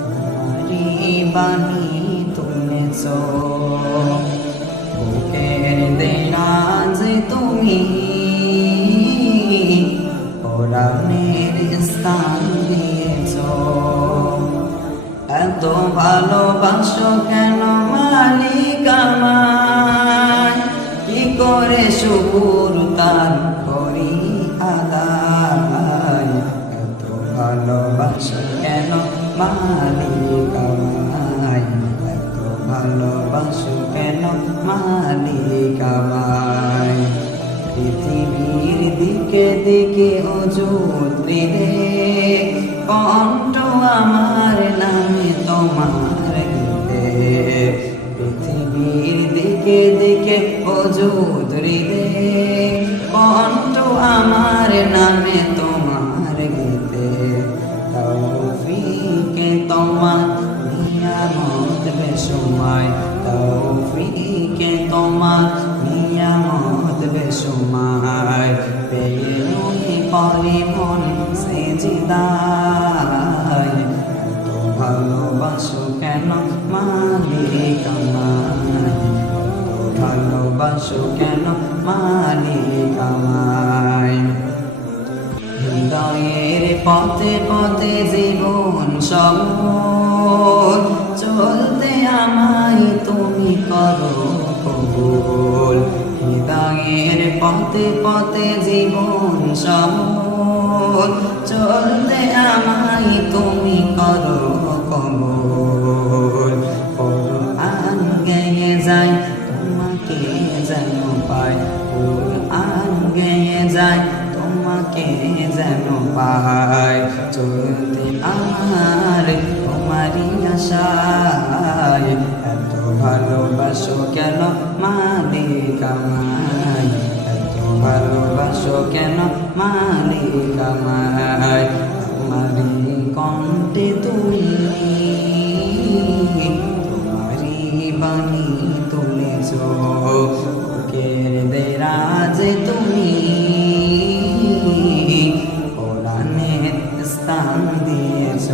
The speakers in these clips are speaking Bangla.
তোমারি বাণী তুলেছ বুকের দেরাজ তুমি কোরআনের স্থান দিয়েছ এত ভালোবাসো কেন মালিক আমায় কি করে শুকুর তার করি আদায় এত ভালোবাসো কেন মালিক আমায় এত ভালোবাসো কেন মালিক আমায় পৃথিবীর দিকে দিকে অযুত রে কণ্ঠ আমার নামে তোমার গীতে পৃথিবীর দিকে দিকে অযুত রে কণ্ঠ আমার নামে তোমার গীতে তৌফিকে তোমার নিয়ামত বেশুমার তৌফিকে তোমার নিয়ামত বেশুমার পেয়ে নই পরে মন সেজদায় এত ভালোবাসো কেন মালিক আমায় এত ভালোবাসো কেন মালিক আমায় হৃদয়ের পথে পথে জীবন সফল চলতে আমায় তুমি করো কবুল হৃদয়ের পথে পথে জীবন সফল চলতে আমায় তুমি করো কবুল কোরআন গেয়ে যায় তোমাকে যেন পাই কোরআন গেয়ে যায় তোমাকে যেন পাই চলতে আমার তোমারই আশায় এত ভালোবাসো কেন মালিক আমায় এত ভালোবাসো কেন মালিক আমায় তোমারই কণ্ঠে তুমি তোমারই বাণী তুলেছ বুকের দেরাজে তুমি স্থান দিয়েছ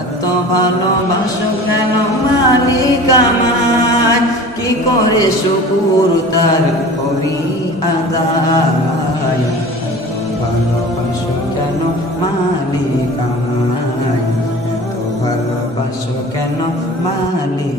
এত ভালোবাসো কেন মালিক আমায় কি করে শুকুর তার করি আদায় এত ভালোবাসো কেন মালিক আমায় এত ভালোবাসো কেন মালিক